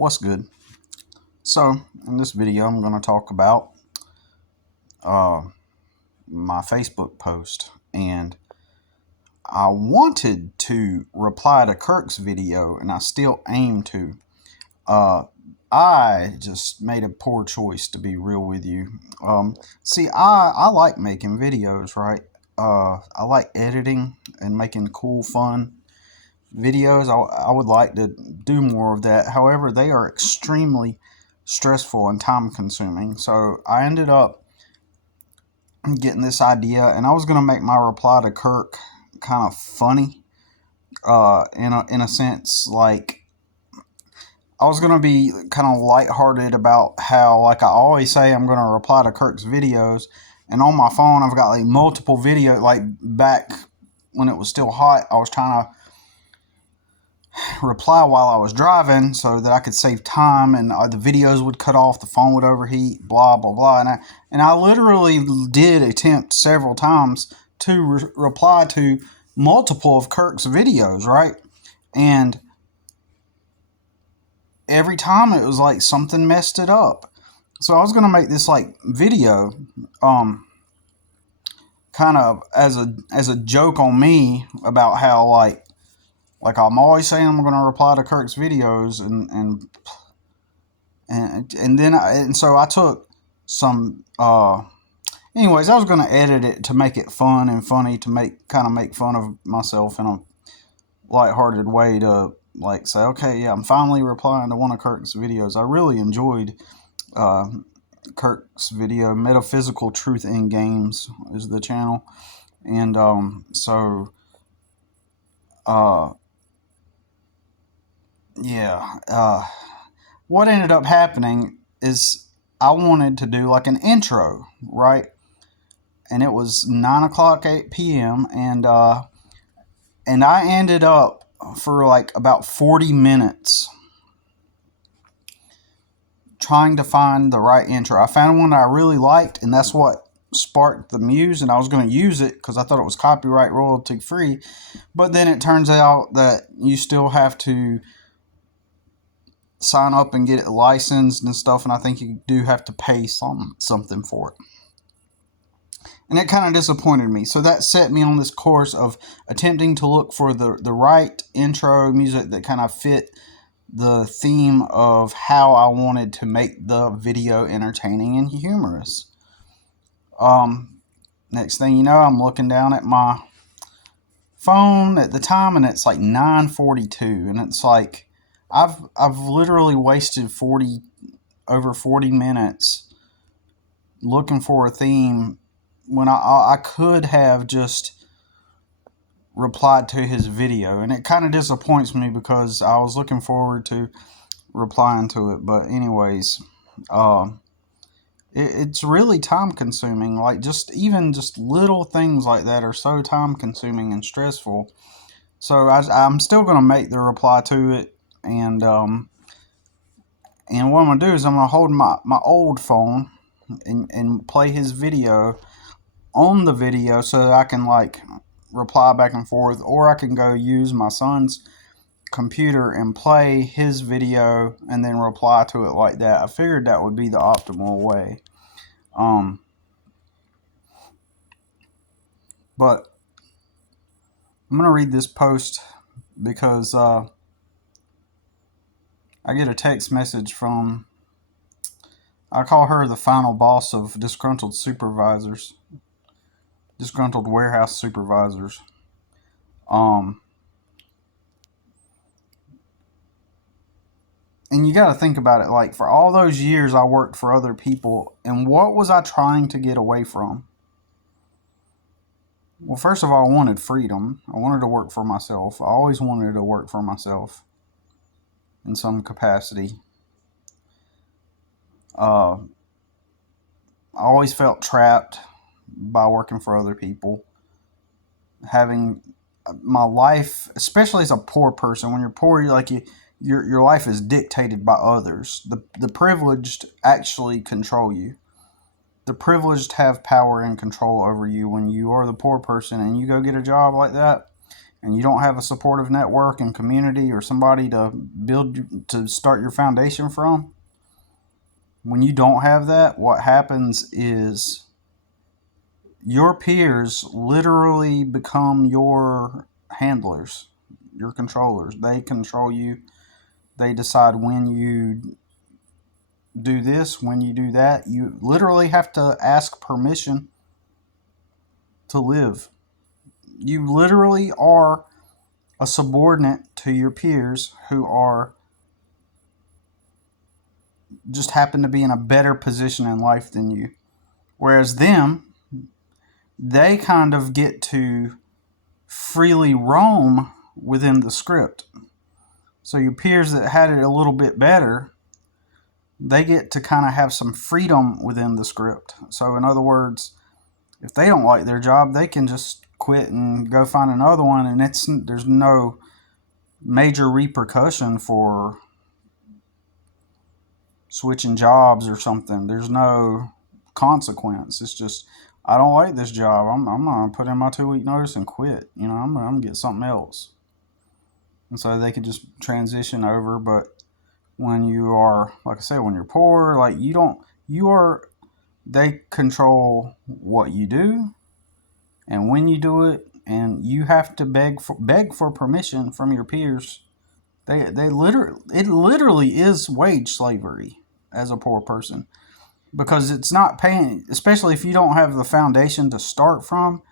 What's good? So in this video I'm going to talk about my Facebook post, and I wanted to reply to Kirk's video and I still aim to. I just made a poor choice, to be real with you. See, I like making videos, right? I like editing and making cool, fun videos. I would like to do more of that. However, they are extremely stressful and time consuming. So I ended up getting this idea, and I was going to make my reply to Kirk kind of funny, in a sense. Like, I was going to be kind of lighthearted about how, like I always say, I'm going to reply to Kirk's videos, and on my phone I've got like multiple videos. Like back when it was still hot, I was trying to reply while I was driving so that I could save time, and the videos would cut off, the phone would overheat, blah blah blah. And I literally did attempt several times to reply to multiple of Kirk's videos, right? And every time it was like something messed it up. So I was gonna make this like video, kind of as a joke on me about how like I'm always saying I'm going to reply to Kirk's videos, and so I took some. Anyways, I was going to edit it to make it fun and funny, to make fun of myself in a lighthearted way, to like say, okay, yeah, I'm finally replying to one of Kirk's videos. I really enjoyed Kirk's video. Metaphysical Truth in Games is the channel, and yeah. What ended up happening is I wanted to do like an intro, right? And it was 9 o'clock, 8 p.m. And I ended up for like about 40 minutes trying to find the right intro. I found one that I really liked, and that's what sparked the muse, and I was going to use it because I thought it was copyright royalty free. But then it turns out that you still have to sign up and get it licensed and stuff, and I think you do have to pay something for it. And it kind of disappointed me. So that set me on this course of attempting to look for the right intro music that kind of fit the theme of how I wanted to make the video entertaining and humorous. Next thing you know, I'm looking down at my phone at the time, and it's like 9:42, and it's like I've literally wasted over 40 minutes looking for a theme when I could have just replied to his video. And it kind of disappoints me because I was looking forward to replying to it. But anyways, it's really time consuming. Like even just little things like that are so time consuming and stressful. So I'm still going to make the reply to it. And what I'm going to do is I'm going to hold my old phone and play his video on the video so that I can like reply back and forth, or I can go use my son's computer and play his video and then reply to it like that. I figured that would be the optimal way. But I'm going to read this post because I get a text message from, I call her the final boss of disgruntled warehouse supervisors. And you got to think about it, like, for all those years I worked for other people, and what was I trying to get away from? Well, first of all, I wanted freedom. I wanted to work for myself. I always wanted to work for myself in some capacity. I always felt trapped by working for other people. Having my life, especially as a poor person, when you're poor, your life is dictated by others. The privileged actually control you. The privileged have power and control over you when you are the poor person and you go get a job like that. and you don't have a supportive network and community or somebody to start your foundation from, when you don't have that, what happens is your peers literally become your handlers, your controllers. They control you. They decide when you do this, when you do that. You literally have to ask permission to live. You literally are a subordinate to your peers who are just happen to be in a better position in life than you. Whereas they kind of get to freely roam within the script. So your peers that had it a little bit better, they get to kind of have some freedom within the script. So in other words, if they don't like their job, they can just quit and go find another one, and there's no major repercussion for switching jobs or something. There's no consequence. It's just, I don't like this job. I'm gonna put in my 2-week notice and quit. I'm gonna get something else. And so they could just transition over. But when you are, like I said, when you're poor, like they control what you do and when you do it, and you have to beg for permission from your peers. It literally is wage slavery as a poor person, because it's not paying, especially if you don't have the foundation to start from.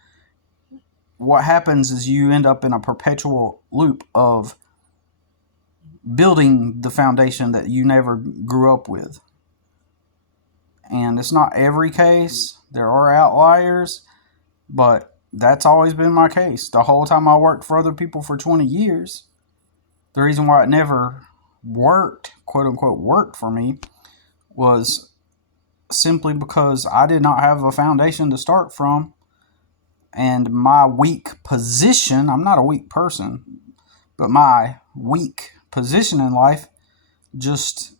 What happens is you end up in a perpetual loop of building the foundation that you never grew up with. And it's not every case. There are outliers, but that's always been my case. The whole time I worked for other people for 20 years, the reason why it never worked, quote unquote, worked for me, was simply because I did not have a foundation to start from. And my weak position, I'm not a weak person, but my weak position in life just,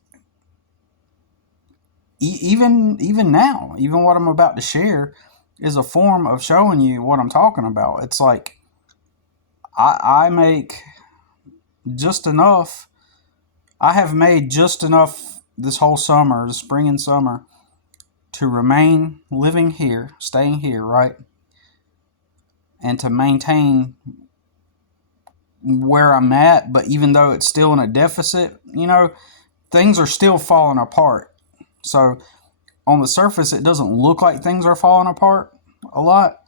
even now, even what I'm about to share is a form of showing you what I'm talking about. It's like I make just enough. I have made just enough this whole summer, the spring and summer, to remain living here, staying here, right? And to maintain where I'm at. But even though it's still in a deficit, things are still falling apart. So on the surface, it doesn't look like things are falling apart a lot,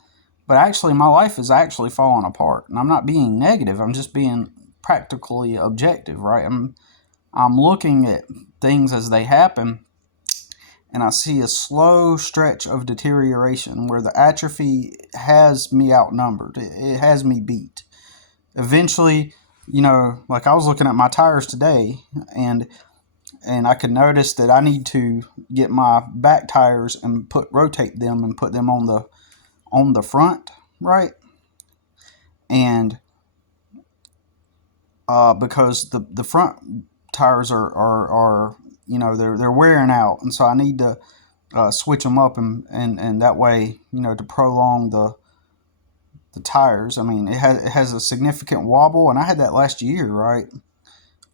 but actually my life is actually falling apart. And I'm not being negative. I'm just being practically objective, right? I'm looking at things as they happen, and I see a slow stretch of deterioration where the atrophy has me outnumbered. It has me beat. Eventually, like I was looking at my tires today, and I could notice that I need to get my back tires and rotate them and put them on the front, right? And because the front tires are they're wearing out, and so I need to switch them up, and that way, to prolong the tires. I mean, it has a significant wobble, and I had that last year, right?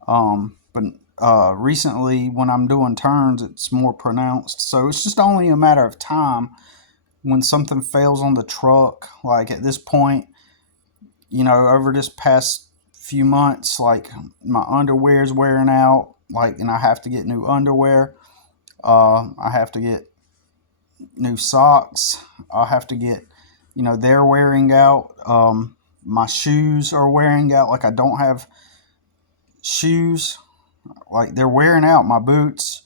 But recently, when I'm doing turns, it's more pronounced. So it's just only a matter of time when something fails on the truck. Like at this point, over this past few months, like my underwear is wearing out, like, and I have to get new underwear. I have to get new socks. I have to get, they're wearing out. My shoes are wearing out. Like I don't have shoes. Like they're wearing out. My boots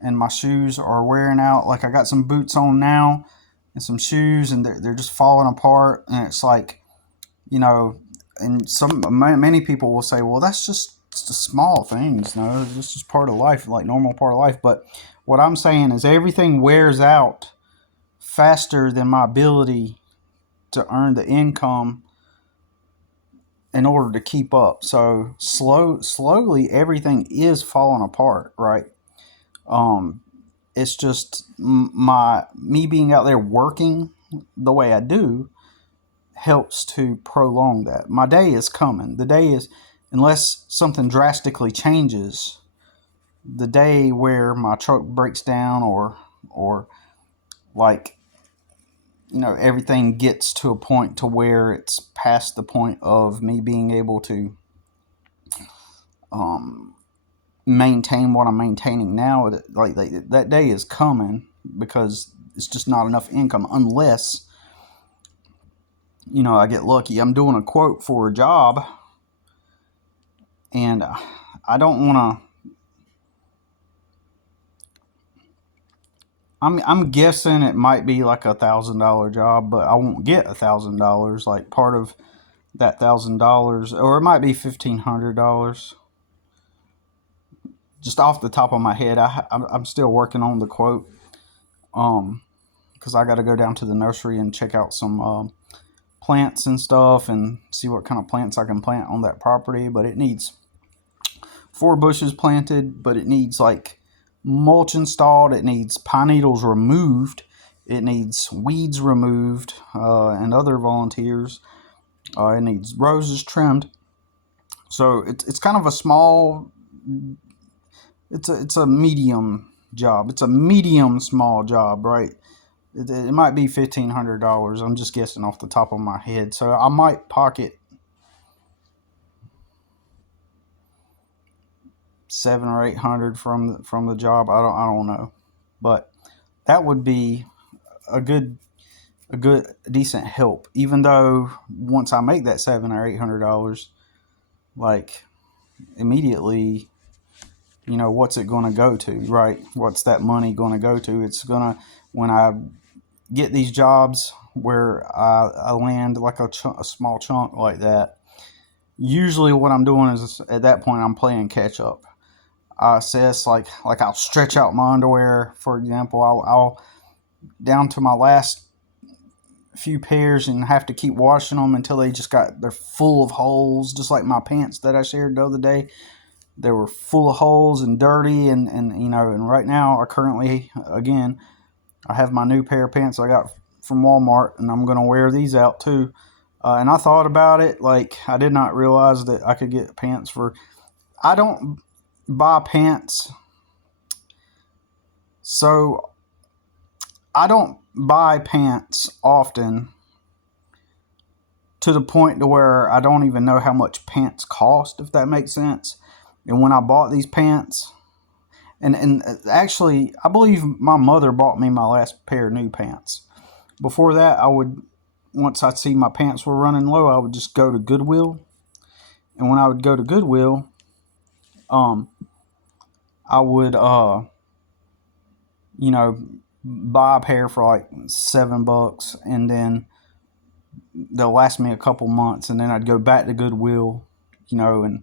and my shoes are wearing out. Like I got some boots on now and some shoes, and they're just falling apart. And it's like, and many people will say, well, that's just the small things. No, this is part of life, like normal part of life. But what I'm saying is everything wears out faster than my ability to earn the income in order to keep up. So slowly everything is falling apart, right? It's just me being out there working the way I do helps to prolong that. My day is coming. The day is, unless something drastically changes, the day where my truck breaks down or like, everything gets to a point to where it's past the point of me being able to maintain what I'm maintaining now. Like that day is coming, because it's just not enough income unless I get lucky. I'm doing a quote for a job, and I don't want to. I'm guessing it might be like $1,000 job, but I won't get $1,000. Like part of that $1,000, or it might be $1,500. Just off the top of my head, I'm still working on the quote, because I got to go down to the nursery and check out some plants and stuff and see what kind of plants I can plant on that property. But it needs 4 bushes planted, but it needs like mulch installed, it needs pine needles removed, it needs weeds removed, and other volunteers. It needs roses trimmed. So it's kind of a small, it's a medium job. It's a medium small job, right? It might be $1,500. I'm just guessing off the top of my head. So I might pocket $700 or $800 from the job. I don't know, but that would be a decent help. Even though once I make that $700 or $800, like immediately, what's it going to go to, right? What's that money going to go to? It's gonna, when I get these jobs where I land like a small chunk like that. Usually, what I'm doing is at that point I'm playing catch up. I assess like I'll stretch out my underwear, for example. I'll down to my last few pairs and have to keep washing them until they're full of holes, just like my pants that I shared the other day. They were full of holes and dirty, and right now I have my new pair of pants I got from Walmart, and I'm going to wear these out too. And I thought about it, like I did not realize that I could get pants I don't buy pants, so I don't buy pants often to the point to where I don't even know how much pants cost, if that makes sense. And when I bought these pants, and actually, I believe my mother bought me my last pair of new pants. Before that, once I see my pants were running low, I would just go to Goodwill. And when I would go to Goodwill, I would, buy a pair for like $7, and then they'll last me a couple months, and then I'd go back to Goodwill, and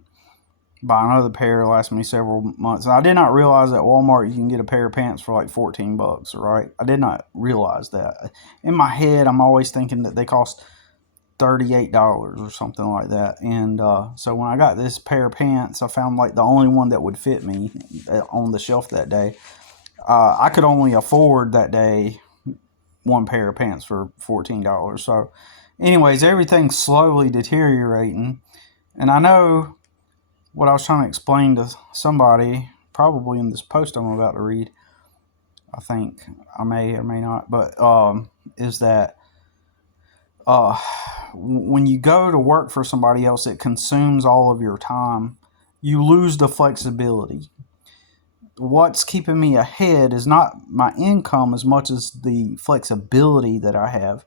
buy another pair, last me several months. And I did not realize that at Walmart you can get a pair of pants for like $14, right? I did not realize that. In my head, I'm always thinking that they cost $38 or something like that. And so when I got this pair of pants, I found like the only one that would fit me on the shelf that day. I could only afford that day one pair of pants for $14. So anyways, everything's slowly deteriorating. And I know what I was trying to explain to somebody, probably in this post I'm about to read, I think I may or may not, but is that when you go to work for somebody else, it consumes all of your time. You lose the flexibility. What's keeping me ahead is not my income as much as the flexibility that I have.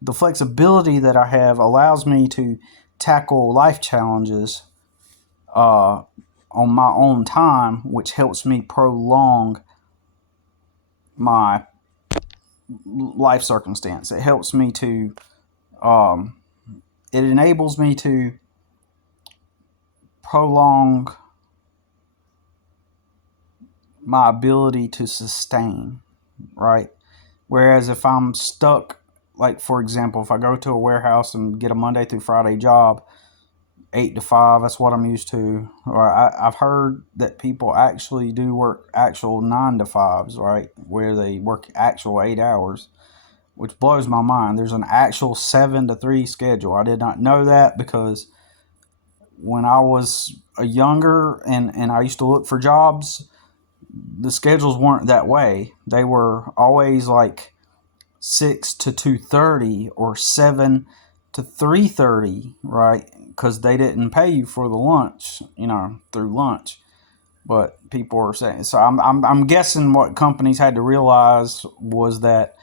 The flexibility that I have allows me to tackle life challenges on my own time, which helps me prolong my life circumstance. It helps me to, it enables me to prolong my ability to sustain, right? Whereas if I'm stuck, like for example, if I go to a warehouse and get a Monday through Friday job, 8 to 5, that's what I'm used to. Or I've heard that people actually do work actual 9 to 5s, right? Where they work actual 8 hours. which blows my mind. There's an actual 7 to 3 schedule. I did not know that because when I was a younger and I used to look for jobs, the schedules weren't that way. They were always like 6 to 2:30 or 7 to 3:30, right? Because they didn't pay you for the lunch, through lunch. But people are saying, so I'm guessing what companies had to realize was that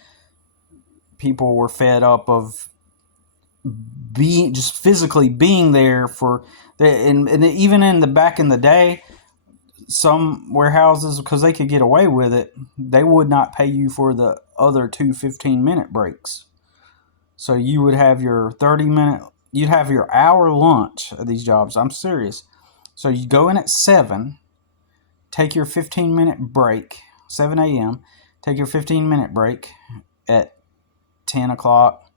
people were fed up of being just physically being there for the, and even in the back in the day, some warehouses, because they could get away with it, they would not pay you for the other two 15-minute breaks. So you would have your 30-minute, you'd have your hour lunch at these jobs. I'm serious. So you go in at 7, take your 15-minute break, 7 a.m., take your 15-minute break at 10 o'clock.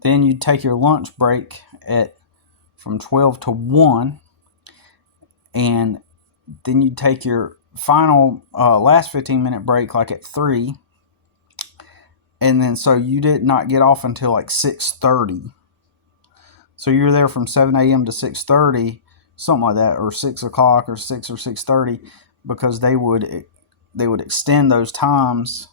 Then you take your lunch break at from 12 to 1. And then you take your final last 15-minute break like at 3. And then so you did not get off until like 6:30. So you were there from 7 a.m. to 6:30, something like that, or 6 o'clock or 6 or 6:30, because they would extend those times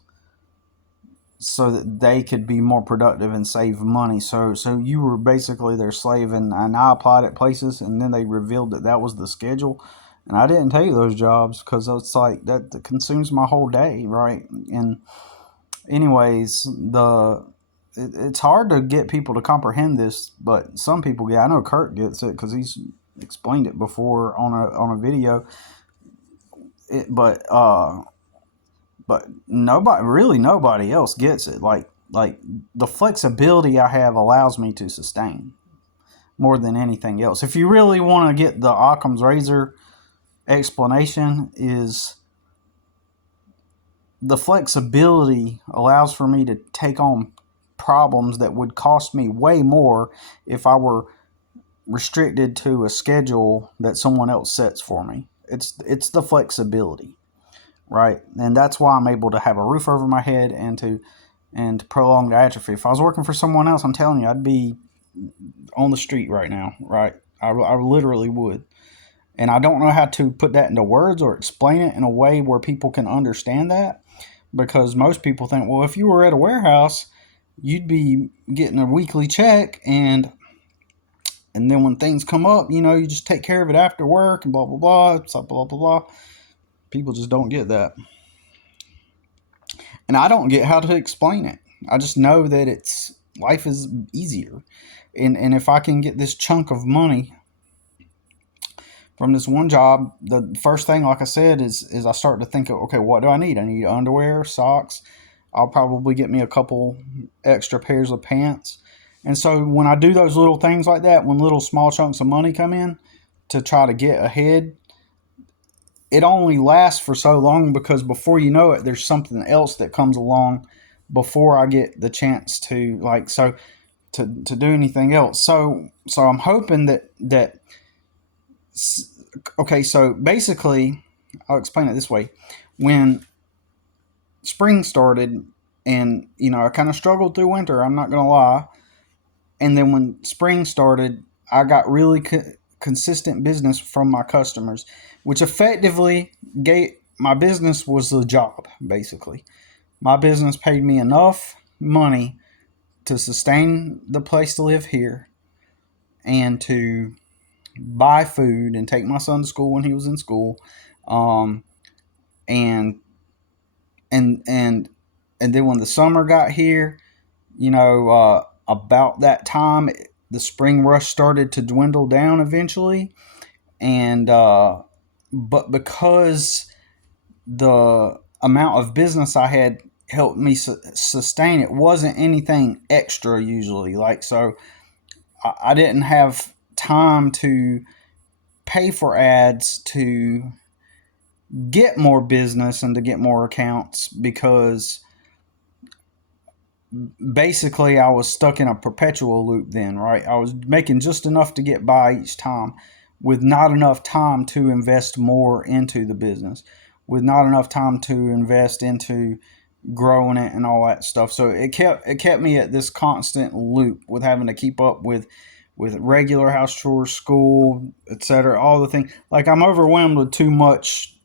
so that they could be more productive and save money. So you were basically their slave, and I applied at places, and then they revealed that was the schedule, and I didn't take those jobs because it's like that consumes my whole day, right? And anyways, it's hard to get people to comprehend this, but some people get. I know Kirk gets it because he's explained it before on a video. But nobody else gets it. Like the flexibility I have allows me to sustain more than anything else. If you really want to get the Occam's razor explanation, is the flexibility allows for me to take on problems that would cost me way more if I were restricted to a schedule that someone else sets for me. It's the flexibility, right? And that's why I'm able to have a roof over my head and to prolong the atrophy. If I was working for someone else, I'm telling you, I'd be on the street right now, right? I literally would. And I don't know how to put that into words or explain it in a way where people can understand that, because most people think, well, if you were at a warehouse, you'd be getting a weekly check, and then when things come up, you just take care of it after work and blah, blah, blah, blah, blah, blah, blah. People just don't get that. And I don't get how to explain it. I just know that life is easier. And if I can get this chunk of money from this one job, the first thing, like I said, is I start to think, okay, what do I need? I need underwear, socks. I'll probably get me a couple extra pairs of pants. And so when I do those little things like that, when little small chunks of money come in to try to get ahead, it only lasts for so long, because before you know it, there's something else that comes along before I get the chance to do anything else. So I'm hoping that okay, so basically, I'll explain it this way. When spring started, and I kind of struggled through winter, I'm not gonna lie, and then when spring started, I got really consistent business from my customers, which effectively my business was the job. Basically, my business paid me enough money to sustain the place to live here and to buy food and take my son to school when he was in school, and then when the summer got here, about that time, the spring rush started to dwindle down eventually, and but because the amount of business I had helped me sustain, it wasn't anything extra usually. So I didn't have time to pay for ads to get more business and to get more accounts, because basically I was stuck in a perpetual loop then, right? I was making just enough to get by each time, with not enough time to invest more into the business, with not enough time to invest into growing it and all that stuff. So it kept me at this constant loop with having to keep up with regular house chores, school, etc. All the things. Like I'm overwhelmed with too much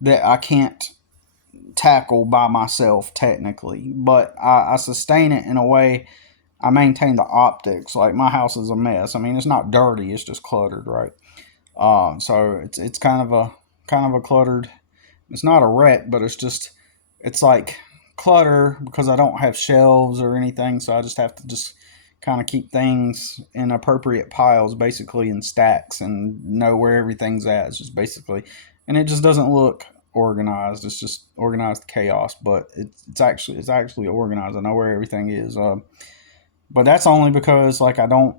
that I can't tackle by myself technically, but I sustain it in a way. I maintain the optics. Like my house is a mess. I mean, it's not dirty; it's just cluttered, right? So it's kind of a cluttered. It's not a wreck, but it's like clutter because I don't have shelves or anything. So I just have to just kind of keep things in appropriate piles, basically in stacks, and know where everything's at. It's just basically, and it just doesn't look organized. It's just organized chaos, but it's actually organized. I know where everything is. But that's only because like I don't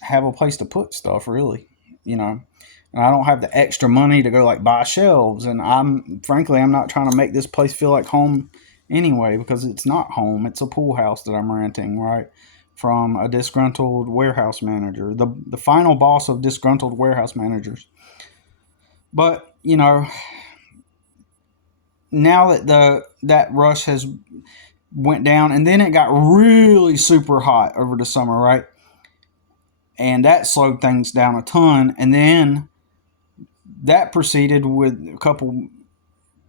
have a place to put stuff really, you know. And I don't have the extra money to go like buy shelves. And I'm not trying to make this place feel like home anyway, because it's not home. It's a pool house that I'm renting, right? From a disgruntled warehouse manager, the final boss of disgruntled warehouse managers. But now that that rush has went down, and then it got really super hot over the summer, right? And that slowed things down a ton. And then that proceeded with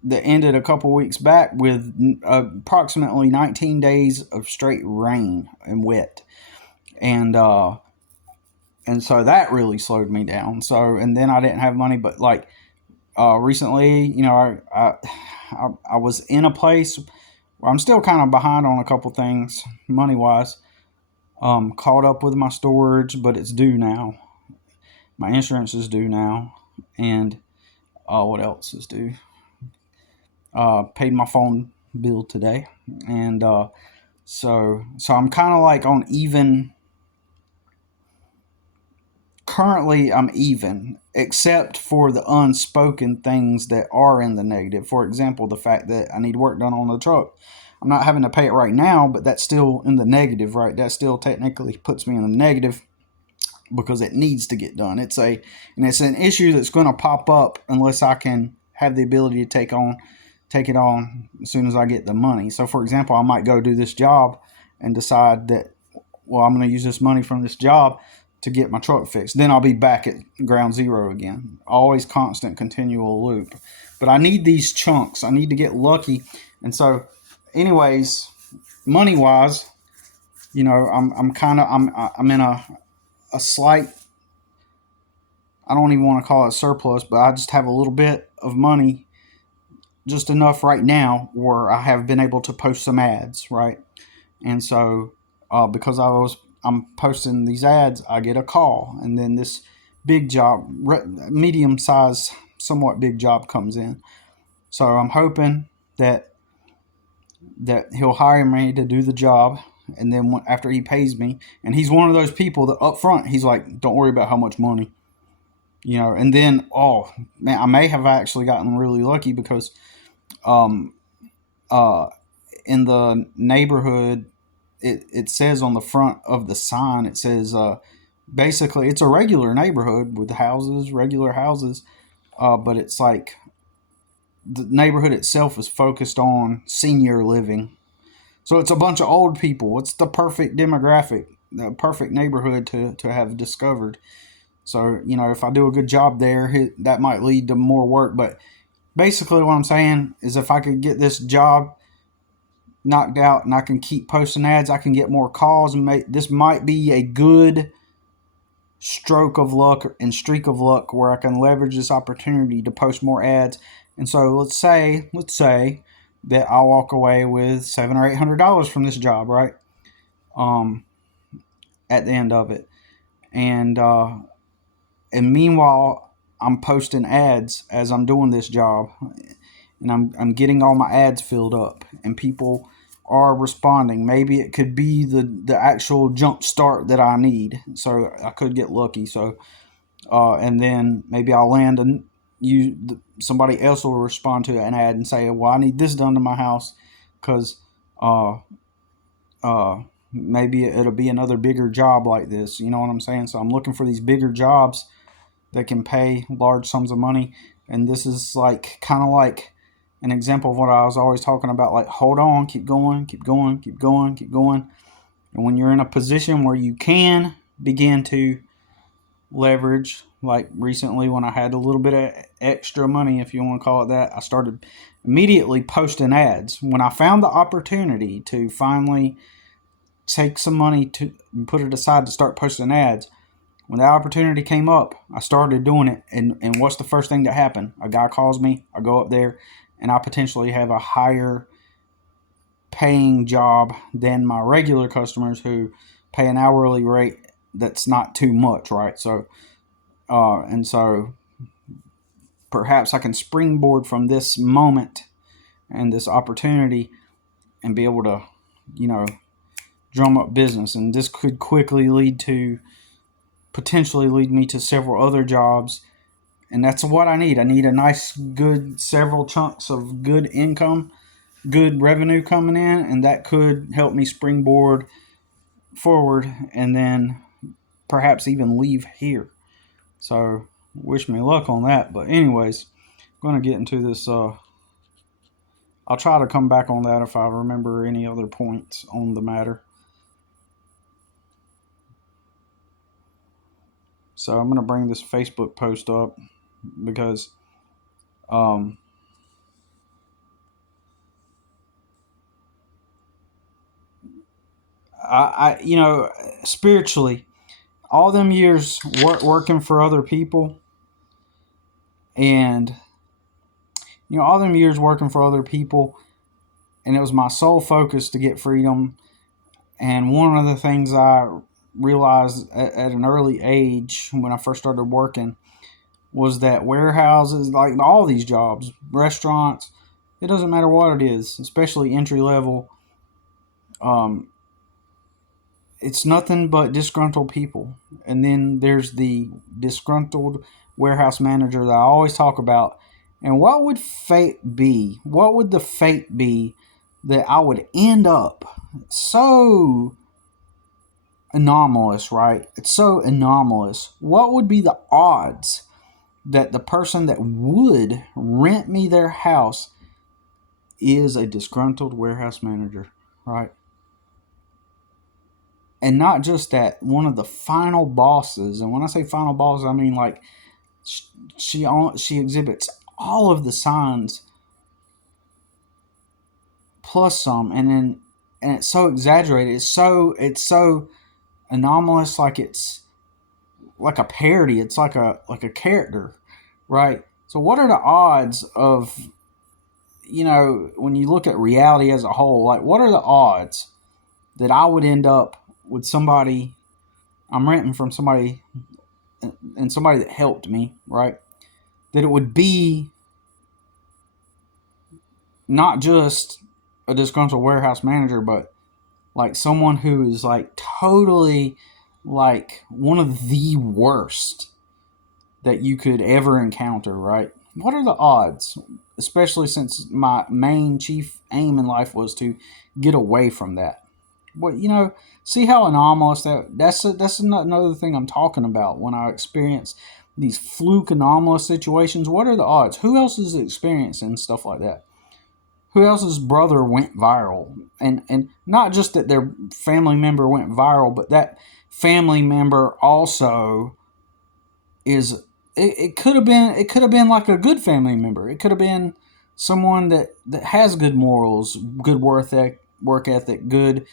that ended a couple weeks back with approximately 19 days of straight rain and wet, and so that really slowed me down. So, and then I didn't have money, but like recently, I was in a place where I'm still kind of behind on a couple things money wise. Caught up with my storage, but it's due now. My insurance is due now, and what else is due? Paid my phone bill today, and so I'm kind of like on even. Currently, I'm even, except for the unspoken things that are in the negative. For example, the fact that I need work done on the truck. I'm not having to pay it right now, but that's still in the negative, right? That still technically puts me in the negative because it needs to get done. It's an issue that's going to pop up unless I can have the ability to take it on as soon as I get the money. So, for example, I might go do this job and decide that, well, I'm going to use this money from this job to get my truck fixed. Then I'll be back at ground zero again. Always constant, continual loop. But I need these chunks. I need to get lucky. And so, anyways, money wise, I'm in a slight. I don't even want to call it surplus, but I just have a little bit of money, just enough right now where I have been able to post some ads, right? And so, because I'm posting these ads, I get a call, and then this big job, medium size, somewhat big job comes in. So I'm hoping that he'll hire me to do the job, and then after he pays me, and he's one of those people that up front he's like, "Don't worry about how much money," And then, oh man, I may have actually gotten really lucky because, um, in the neighborhood, it says on the front of the sign, it says, basically, it's a regular neighborhood with regular houses, but it's like the neighborhood itself is focused on senior living. So it's a bunch of old people. It's the perfect demographic, the perfect neighborhood to have discovered. So, if I do a good job there, that might lead to more work. But basically, what I'm saying is if I could get this job knocked out and I can keep posting ads, I can get more calls, and this might be a good stroke of luck and streak of luck where I can leverage this opportunity to post more ads. And so let's say that I'll walk away with $700 or $800 from this job, right? At the end of it, and meanwhile I'm posting ads as I'm doing this job, and I'm getting all my ads filled up, and people are responding. Maybe it could be the actual jump start that I need, so I could get lucky. So, and then maybe I'll land somebody else will respond to an ad and say, "Well, I need this done to my house," because maybe it'll be another bigger job like this. You know what I'm saying? So I'm looking for these bigger jobs that can pay large sums of money, and this is like kind of like an example of what I was always talking about, like hold on, keep going, keep going, keep going, keep going. And when you're in a position where you can begin to leverage, like recently when I had a little bit of extra money, if you want to call it that, I started immediately posting ads. When I found the opportunity to finally take some money to put it aside to start posting ads, when that opportunity came up, I started doing it. And what's the first thing that happened? A guy calls me, I go up there, and I potentially have a higher paying job than my regular customers who pay an hourly rate that's not too much, right? So, and so perhaps I can springboard from this moment and this opportunity and be able to, you know, drum up business. And this could quickly potentially lead me to several other jobs. And that's what I need. I need a nice, good, several chunks of good income, good revenue coming in, and that could help me springboard forward and then perhaps even leave here. So wish me luck on that. But anyways, I'm going to get into this. I'll try to come back on that if I remember any other points on the matter. So I'm going to bring this Facebook post up because I you know, spiritually, all them years working for other people, and you know, all them years working for other people, and it was my sole focus to get freedom. And one of the things I realized at an early age when I first started working was that warehouses, like all these jobs, restaurants, it doesn't matter what it is, especially entry level, it's nothing but disgruntled people. And then there's the disgruntled warehouse manager that I always talk about. And what would fate be? What would the fate be that I would end up so anomalous, right? It's so anomalous. What would be the odds that the person that would rent me their house is a disgruntled warehouse manager, right? And not just that, one of the final bosses. And when I say final boss, I mean like she exhibits all of the signs plus some, and it's so exaggerated. It's so anomalous, like it's like a parody. It's like a character, right? So what are the odds of, you know, when you look at reality as a whole, like what are the odds that I would end up with somebody I'm renting from, somebody and somebody that helped me, right? That it would be not just a disgruntled warehouse manager, but like someone who is like totally like one of the worst that you could ever encounter, right? What are the odds? Especially since my main chief aim in life was to get away from that. Well, you know, see how anomalous that's another thing I'm talking about when I experience these fluke anomalous situations. What are the odds? Who else is experiencing stuff like that? Who else's brother went viral? And not just that their family member went viral, but that family member also is it could have been like a good family member. It could have been someone that has good morals, good work ethic, good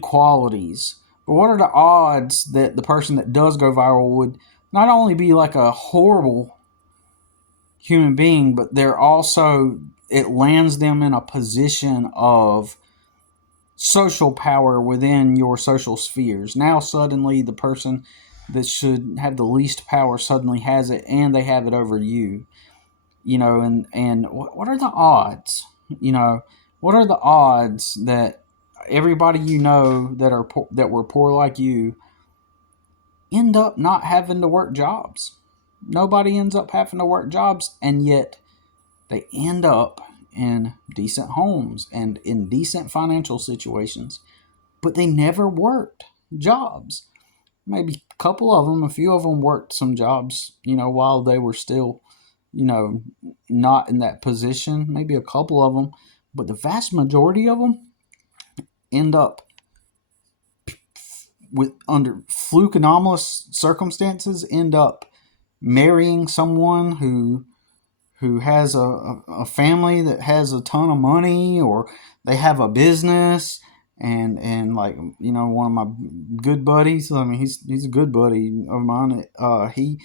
qualities. But what are the odds that the person that does go viral would not only be like a horrible human being, but they're also, it lands them in a position of social power within your social spheres. Now suddenly the person that should have the least power suddenly has it, and they have it over you. You know, and what are the odds? You know, what are the odds that everybody you know that were poor like you end up not having to work jobs? Nobody ends up having to work jobs, and yet they end up in decent homes and in decent financial situations, but they never worked jobs. Maybe a couple of them, a few of them worked some jobs, you know, while they were still, not in that position. Maybe a couple of them, but the vast majority of them end up with, under fluke anomalous circumstances, end up marrying someone who has a family that has a ton of money, or they have a business. And like, one of my good buddies, I mean, he's a good buddy of mine. He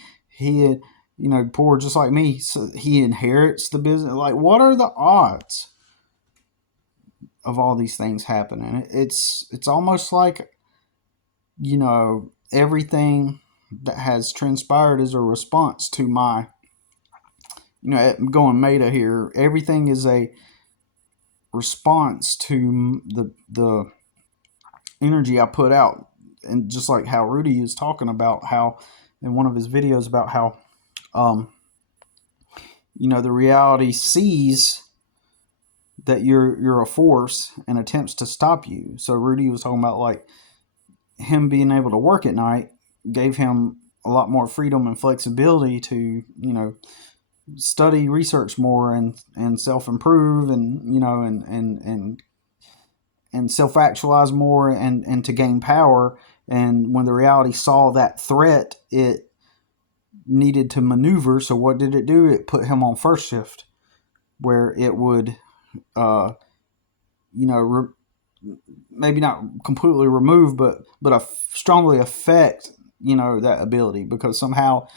poor, just like me, so he inherits the business. Like, what are the odds of all these things happening? It's almost like, everything that has transpired is a response to my, going meta here. Everything is a response to the energy I put out. And just like how Rudy is talking about, how in one of his videos, about how the reality sees that you're a force and attempts to stop you. So Rudy was talking about, like, him being able to work at night gave him a lot more freedom and flexibility to, study, research more, and self-improve, and and self-actualize more, and to gain power. And when the reality saw that threat, it needed to maneuver. So what did it do? It put him on first shift, where it would maybe not completely remove, but strongly affect that ability, because somehow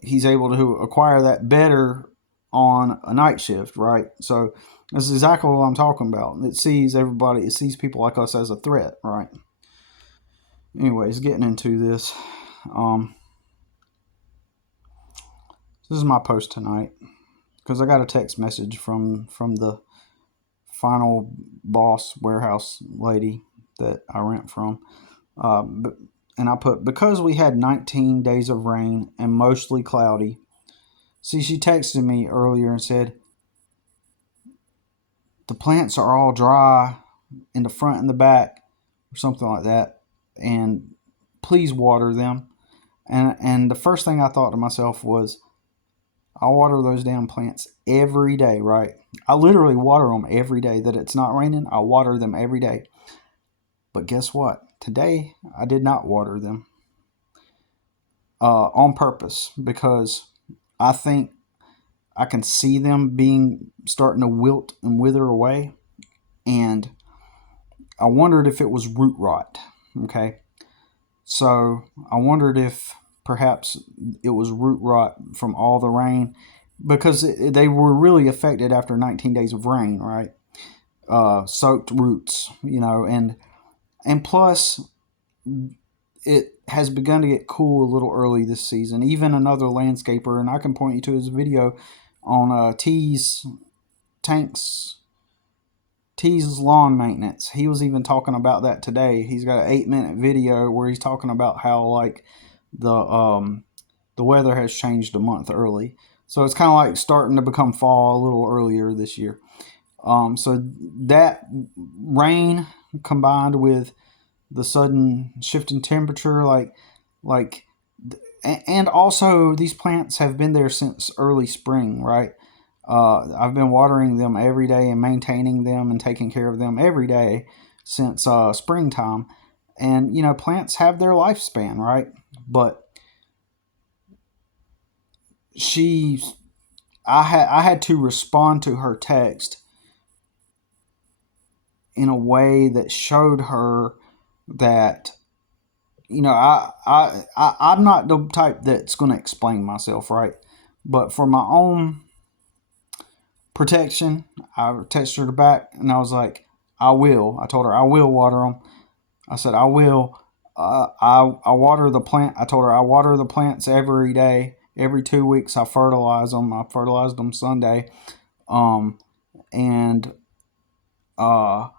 he's able to acquire that better on a night shift, right? So that's exactly what I'm talking about. It sees everybody, it sees people like us as a threat, right? Anyways, getting into this, this is my post tonight, because I got a text message from the final boss warehouse lady that I rent from. And I put, because we had 19 days of rain and mostly cloudy. See, she texted me earlier and said, the plants are all dry in the front and the back, or something like that, and please water them. And the first thing I thought to myself was, I water those damn plants every day, right? I literally water them every day. That it's not raining, I water them every day. But guess what? Today, I did not water them on purpose, because I think I can see them starting to wilt and wither away. And I wondered if it was root rot. Okay. So I wondered if perhaps it was root rot from all the rain, because they were really affected after 19 days of rain, right? Soaked roots, and plus it has begun to get cool a little early this season. Even another landscaper, and I can point you to his video on T's lawn maintenance. He was even talking about that today. He's got an 8-minute video where he's talking about how, like, the weather has changed a month early. So it's kind of like starting to become fall a little earlier this year. So that rain combined with the sudden shift in temperature, and also these plants have been there since early spring, right? I've been watering them every day and maintaining them and taking care of them every day since springtime. And plants have their lifespan, right? But I had to respond to her text in a way that showed her that I'm not the type that's going to explain myself, right? But for my own protection, I texted her back and I was like, I will. I told her I will water them. I said I will. I water the plant. I told her I water the plants every day. Every 2 weeks I fertilize them. I fertilized them Sunday, and I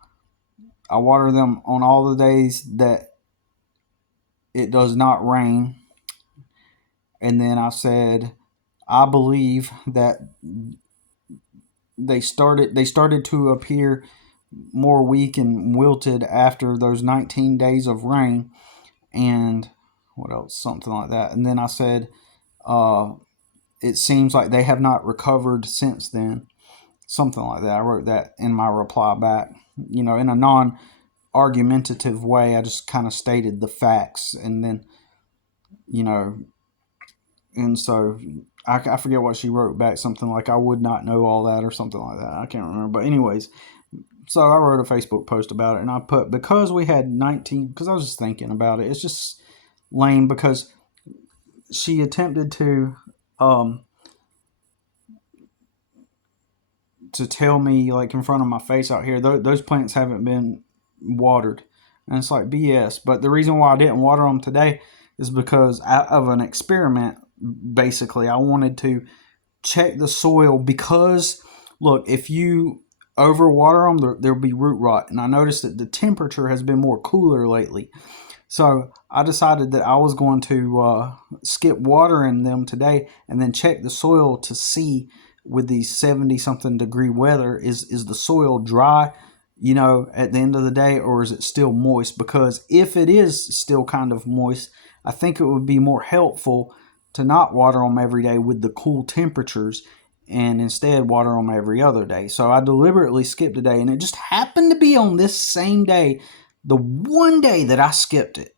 water them on all the days that it does not rain. And then I said, I believe that they started to appear more weak and wilted after those 19 days of rain. And what else? Something like that. And then I said, it seems like they have not recovered since then. Something like that. I wrote that in my reply back. In a non-argumentative way, I just kind of stated the facts, and then you know, and so I forget what she wrote back. Something like, "I would not know all that," or something like that. I can't remember. But anyways, so I wrote a Facebook post about it, and I put, because we had 19, because I was just thinking about it. It's just lame because she attempted um to tell me, like, in front of my face out here, those plants haven't been watered, and it's like BS. But the reason why I didn't water them today is because out of an experiment. Basically, I wanted to check the soil, because look, if you overwater them, there'll be root rot, and I noticed that the temperature has been more cooler lately. So I decided that I was going to skip watering them today, and then check the soil to see, with these 70 something degree weather, is the soil dry, at the end of the day, or is it still moist? Because if it is still kind of moist, I think it would be more helpful to not water them every day with the cool temperatures, and instead water them every other day. So I deliberately skipped a day, and it just happened to be on this same day, the one day that I skipped it,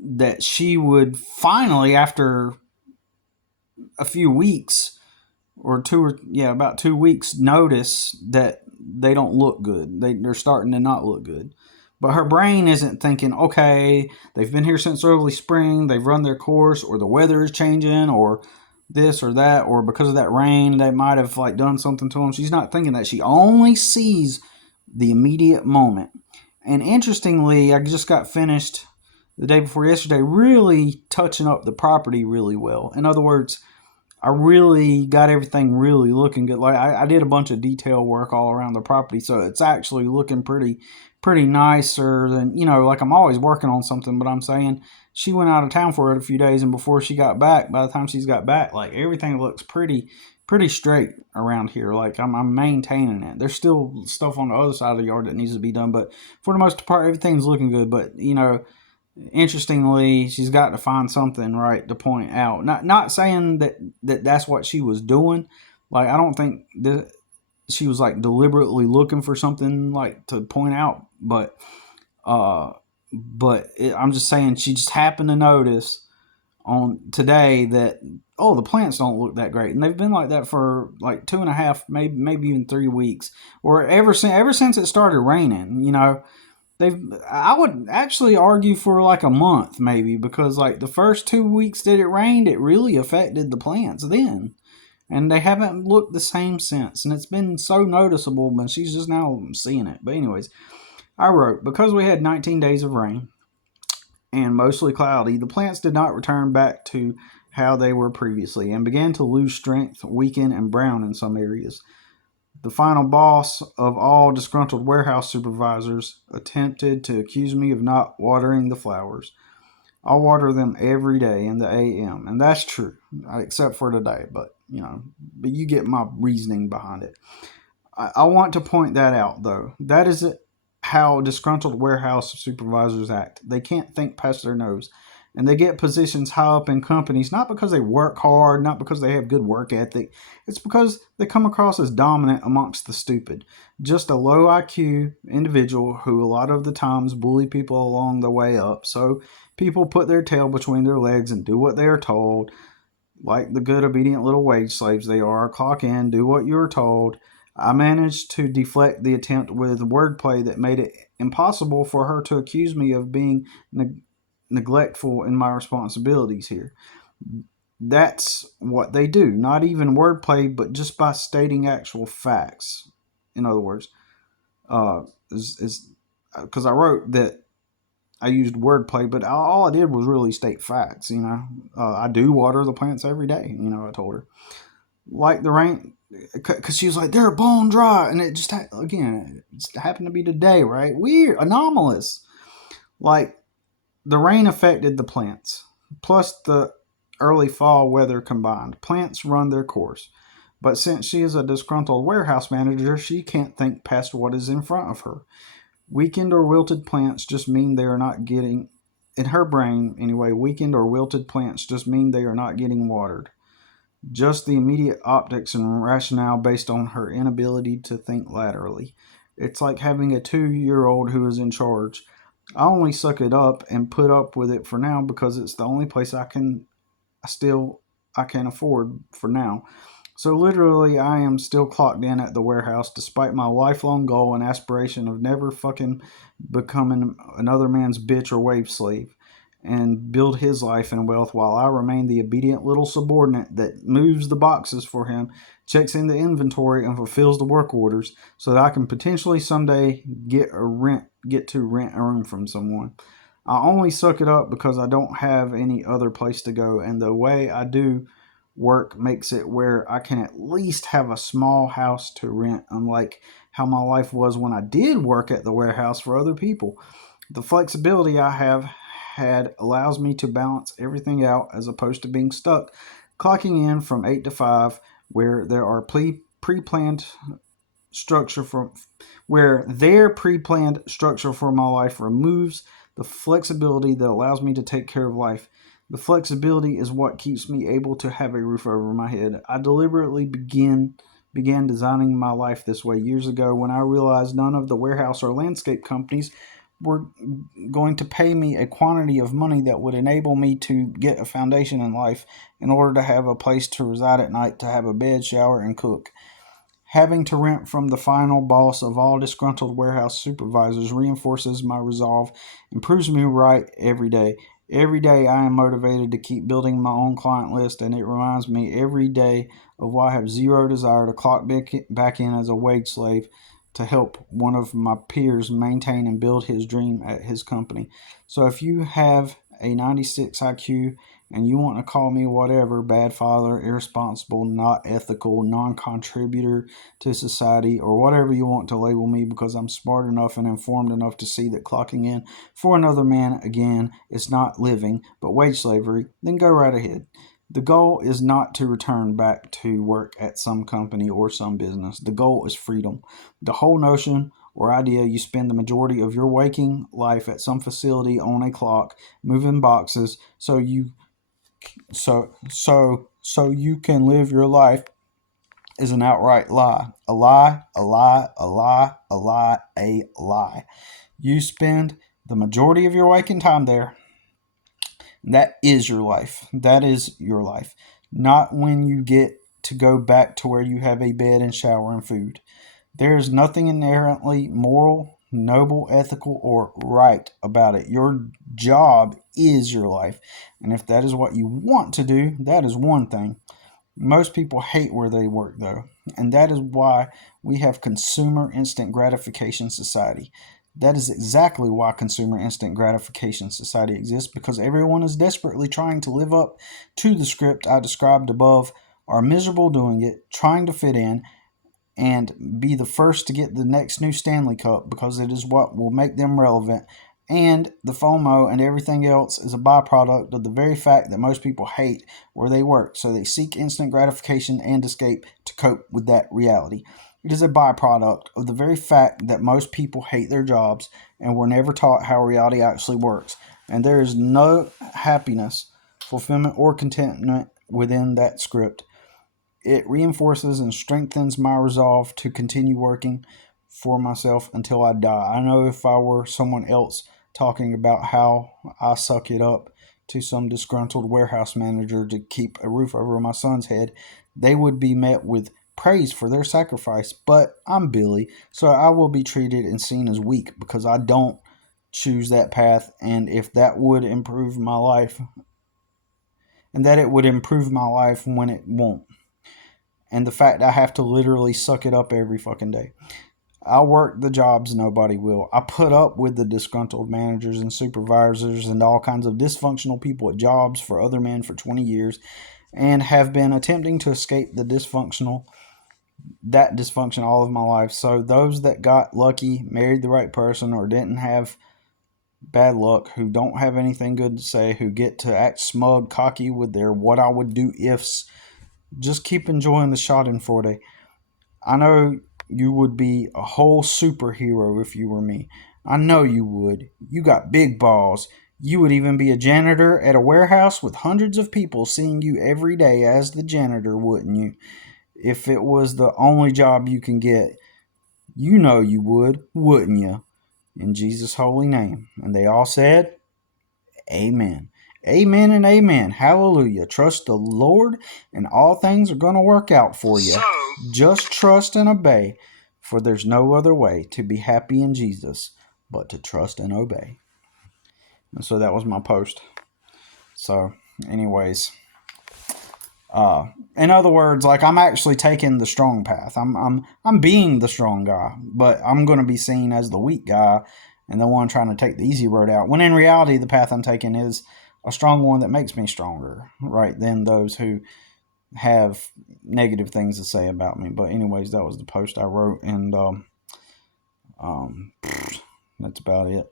that she would finally, after a few weeks, about 2 weeks, notice that they don't look good. They're starting to not look good. But her brain isn't thinking, okay, they've been here since early spring, they've run their course, or the weather is changing, or this or that, or because of that rain, they might have done something to them. She's not thinking that. She only sees the immediate moment. And interestingly, I just got finished the day before yesterday really touching up the property really well. In other words, I really got everything really looking good. Like I did a bunch of detail work all around the property, so it's actually looking pretty nicer than, like I'm always working on something. But I'm saying, she went out of town for it a few days, and before she got back, by the time she's got back, everything looks pretty straight around here. Like I'm maintaining it. There's still stuff on the other side of the yard that needs to be done, but for the most part, everything's looking good. But interestingly, she's got to find something right to point out. Not saying that's what she was doing. Like, I don't think that she was deliberately looking for something to point out, but I'm just saying, she just happened to notice on today that, oh, the plants don't look that great, and they've been like that for 2.5, maybe even 3 weeks, or ever since it started raining. I would actually argue for a month maybe, because the first 2 weeks that it rained, it really affected the plants then, and they haven't looked the same since, and it's been so noticeable, but she's just now seeing it. But anyways, I wrote, because we had 19 days of rain and mostly cloudy, the plants did not return back to how they were previously, and began to lose strength, weaken, and brown in some areas. The final boss of all disgruntled warehouse supervisors attempted to accuse me of not watering the flowers. I water them every day in the AM, and that's true, except for today, but you get my reasoning behind it. I want to point that out, though. That is how disgruntled warehouse supervisors act. They can't think past their nose. And they get positions high up in companies, not because they work hard, not because they have good work ethic. It's because they come across as dominant amongst the stupid. Just a low IQ individual who a lot of the times bully people along the way up. So people put their tail between their legs and do what they are told. Like the good, obedient little wage slaves they are. Clock in, do what you're told. I managed to deflect the attempt with wordplay that made it impossible for her to accuse me of being neglectful in my responsibilities here. That's what they do. Not even wordplay, but just by stating actual facts. In other words, because I wrote that I used wordplay, but all I did was really state facts. I do water the plants every day. I told her, like the rain, because she was like, they're bone dry, and it just again, it just happened to be today, right? Weird, anomalous. The rain affected the plants, plus the early fall weather combined. Plants run their course. But since she is a disgruntled warehouse manager, she can't think past what is in front of her. Weakened or wilted plants just mean they are not getting in her brain anyway, weakened or wilted plants just mean they are not getting watered. Just the immediate optics and rationale based on her inability to think laterally. It's like having a 2-year old who is in charge. I only suck it up and put up with it for now because it's the only place I can afford for now. So literally, I am still clocked in at the warehouse despite my lifelong goal and aspiration of never fucking becoming another man's bitch or wage slave and build his life and wealth while I remain the obedient little subordinate that moves the boxes for him, checks in the inventory, and fulfills the work orders so that I can potentially someday get to rent a room from someone. I only suck it up because I don't have any other place to go, and the way I do work makes it where I can at least have a small house to rent, unlike how my life was when I did work at the warehouse for other people. The flexibility I have had allows me to balance everything out as opposed to being stuck clocking in from 8 to 5 where there are pre-planned structure for where their pre-planned structure for my life removes the flexibility that allows me to take care of life. The flexibility is what keeps me able to have a roof over my head. I deliberately began designing my life this way years ago when I realized none of the warehouse or landscape companies were going to pay me a quantity of money that would enable me to get a foundation in life in order to have a place to reside at night, to have a bed, shower, and cook. Having to rent from the final boss of all disgruntled warehouse supervisors reinforces my resolve and proves me right every day. Every day I am motivated to keep building my own client list, and it reminds me every day of why I have zero desire to clock back in as a wage slave to help one of my peers maintain and build his dream at his company. So if you have a 96 IQ and you want to call me whatever, bad father, irresponsible, not ethical, non-contributor to society, or whatever you want to label me because I'm smart enough and informed enough to see that clocking in for another man again is not living but wage slavery, then go right ahead. The goal is not to return back to work at some company or some business. The goal is freedom. The whole notion or idea you spend the majority of your waking life at some facility on a clock moving boxes so you can live your life is an outright lie. A lie, a lie, a lie, a lie, a lie. You spend the majority of your waking time there. That is your life. That is your life. Not when you get to go back to where you have a bed and shower and food. There is nothing inherently moral, noble, ethical, or right about it. Your job is your life. And if that is what you want to do, that is one thing. Most people hate where they work, though, and that is why we have consumer instant gratification society. That is exactly why consumer instant gratification society exists, because everyone is desperately trying to live up to the script I described above, are miserable doing it, trying to fit in, and be the first to get the next new Stanley Cup because it is what will make them relevant. And the FOMO and everything else is a byproduct of the very fact that most people hate where they work, so they seek instant gratification and escape to cope with that reality. It is a byproduct of the very fact that most people hate their jobs and were never taught how reality actually works. And there is no happiness, fulfillment, or contentment within that script. It reinforces and strengthens my resolve to continue working for myself until I die. I know if I were someone else talking about how I suck it up to some disgruntled warehouse manager to keep a roof over my son's head, they would be met with praise for their sacrifice. But I'm Billy, so I will be treated and seen as weak because I don't choose that path. And if that would improve my life, and that it would improve my life when it won't. And the fact I have to literally suck it up every fucking day. I work the jobs nobody will. I put up with the disgruntled managers and supervisors and all kinds of dysfunctional people at jobs for other men for 20 years and have been attempting to escape that dysfunction all of my life. So those that got lucky, married the right person, or didn't have bad luck, who don't have anything good to say, who get to act smug, cocky with their what I would do ifs, just keep enjoying the Schadenfreude. I know you would be a whole superhero if you were me. I know you would. You got big balls. You would even be a janitor at a warehouse with hundreds of people seeing you every day as the janitor, wouldn't you? If it was the only job you can get, you know you would, wouldn't you? In Jesus' holy name. And they all said, Amen. Amen and amen. Hallelujah. Trust the Lord, and all things are going to work out for you. Just trust and obey, for there's no other way to be happy in Jesus but to trust and obey. And so that was my post. So, anyways, in other words, like, I'm actually taking the strong path. I'm being the strong guy, but I'm going to be seen as the weak guy and the one trying to take the easy road out. When in reality, the path I'm taking is a strong one that makes me stronger, right, than those who have negative things to say about me. But anyways, that was the post I wrote, and that's about it.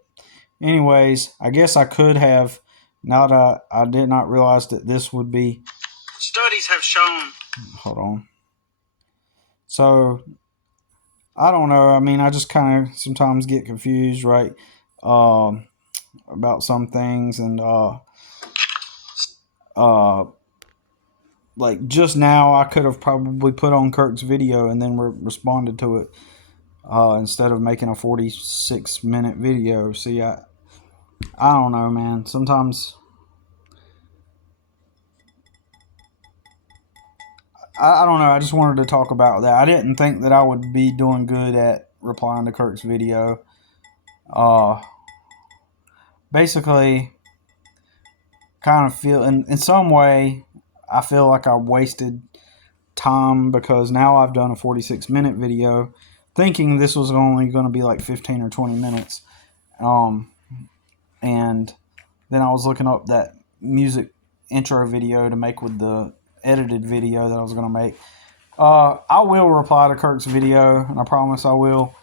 Anyways, I guess I could have. Now that I did not realize that this would be. Studies have shown. Hold on. So, I don't know. I mean, I just kind of sometimes get confused, right, about some things. And, like, just now, I could have probably put on Kirk's video and then responded to it instead of making a 46-minute video. See, I don't know, man. Sometimes I don't know. I just wanted to talk about that. I didn't think that I would be doing good at replying to Kirk's video. Basically, kind of feel in some way, I feel like I wasted time because now I've done a 46-minute video thinking this was only going to be like 15 or 20 minutes. And then I was looking up that music intro video to make with the edited video that I was going to make. I will reply to Kirk's video, and I promise I will.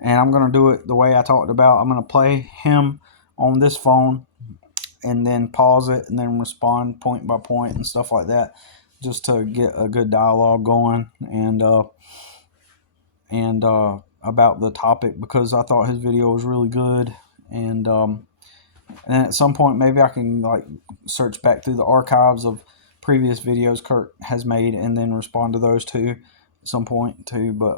And I'm going to do it the way I talked about. I'm going to play him on this phone and then pause it and then respond point by point and stuff like that, just to get a good dialogue going and about the topic, because I thought his video was really good. And at some point maybe I can like search back through the archives of previous videos Kirk has made and then respond to those too at some point too. But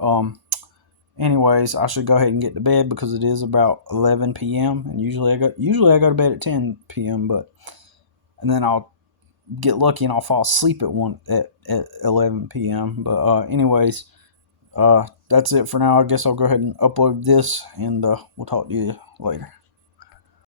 anyways, I should go ahead and get to bed because it is about 11 p.m. and usually I go to bed at 10 p.m. and then I'll get lucky and I'll fall asleep at 11 p.m. But anyways, that's it for now. I guess I'll go ahead and upload this, and we'll talk to you later.